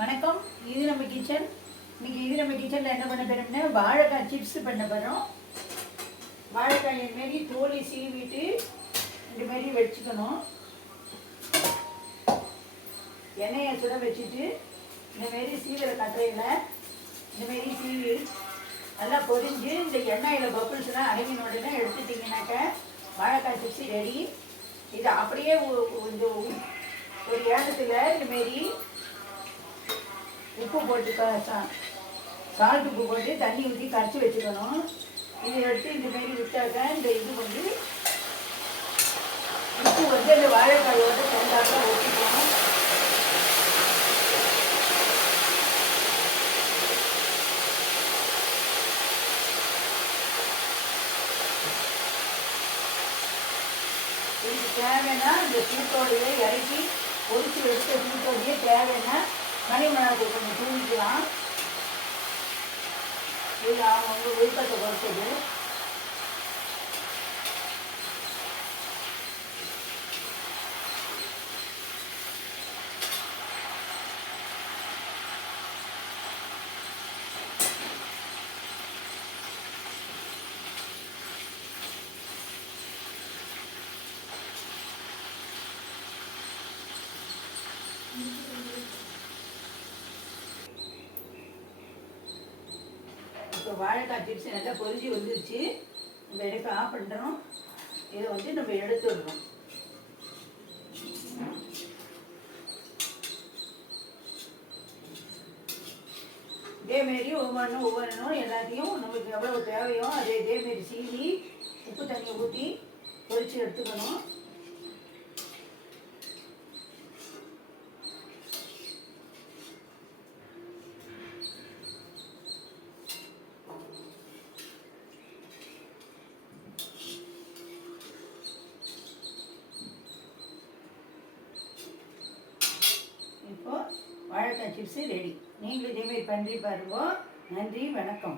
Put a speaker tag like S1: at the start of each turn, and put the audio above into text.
S1: வணக்கம். இது நம்ம கிச்சன் இன்னைக்கு இது நம்ம கிச்சனில் என்ன பண்ண போகிறோம்னா வாழைக்காய் சிப்ஸ் பண்ண போகிறோம் வாழைக்காய் மாரி தோலி சீவிட்டு இந்த மாரி வச்சுக்கணும். எண்ணெயை சுட வச்சுட்டு இந்த மாரி சீவிர கட்டையில் இந்த மாரி சீவி நல்லா பொரிஞ்சு இந்த எண்ணெயில் பப்புள்ஸ்லாம் அடங்கின உடனே எடுத்துட்டிங்கனாக்க வாழைக்காய் சிப்ஸ் ரெடி இது அப்படியே ஒ- இந்த ஒரு ஏலத்தில் இந்த மாரி உப்பு போட்டு சால்ட் உப்பு போட்டு தண்ணி ஊற்றி கரைச்சி வச்சுக்கணும். இதை எடுத்து இந்த மாரி விட்டாக்க இந்த இது வந்து உப்பு வந்து அந்த வாழைக்காயோட சேர்ந்தாக்க ஒட்டிக்கணும் இதுக்கு தேவைன்னா இந்த சூட்டோடையே இறக்கி பொறிச்சு எடுத்த சூட்டோடையே தேவைன்னா மணி மிளகு கொஞ்சம் தூவிக்கலாம் இது அவங்க வந்து விருப்பத்தை குறைச்சது Thank you. வாழைக்காய் சிப்ஸ் நல்லா பொறிஞ்சி வந்துருச்சு. நம்ம எடுக்க ஆஃப் பண்ணுறோம் இதை வந்து நம்ம எடுத்துடுறோம் இதேமாரி ஒவ்வொன்றும் ஒவ்வொன்றும் எல்லாத்தையும் நம்மளுக்கு எவ்வளவு தேவையோ அதே இதேமாரி சீவி உப்பு தண்ணி ஊற்றி பொரிச்சு எடுத்துக்கணும். வாழைக்காய் சிப்ஸு ரெடி. நீங்களும் இதேமாரி பண்ணி பாருங்க. நன்றி வணக்கம்.